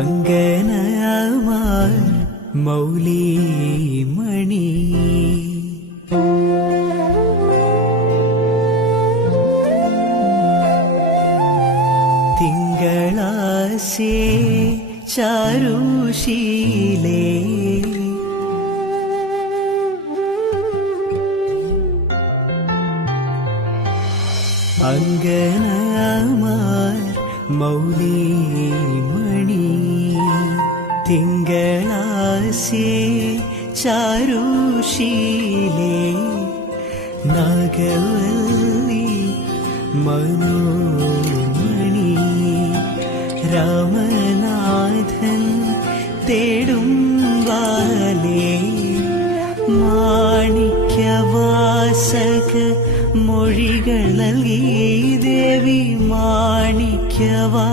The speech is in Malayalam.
അങ്കനമാർ മൗലിമണി തിങ്കളാശേ ചാരുശീലേ അങ്കനമാർ മൗലിമണി തിങ്കളാശേ ചാരുശീലേ നാഗവല്ലി മനോമണി രാമനാഥൻ തേടും വാലേ മാണിക്യവാസക മൊഴികൾ നൽകി ദേവി മാണിക്യവാ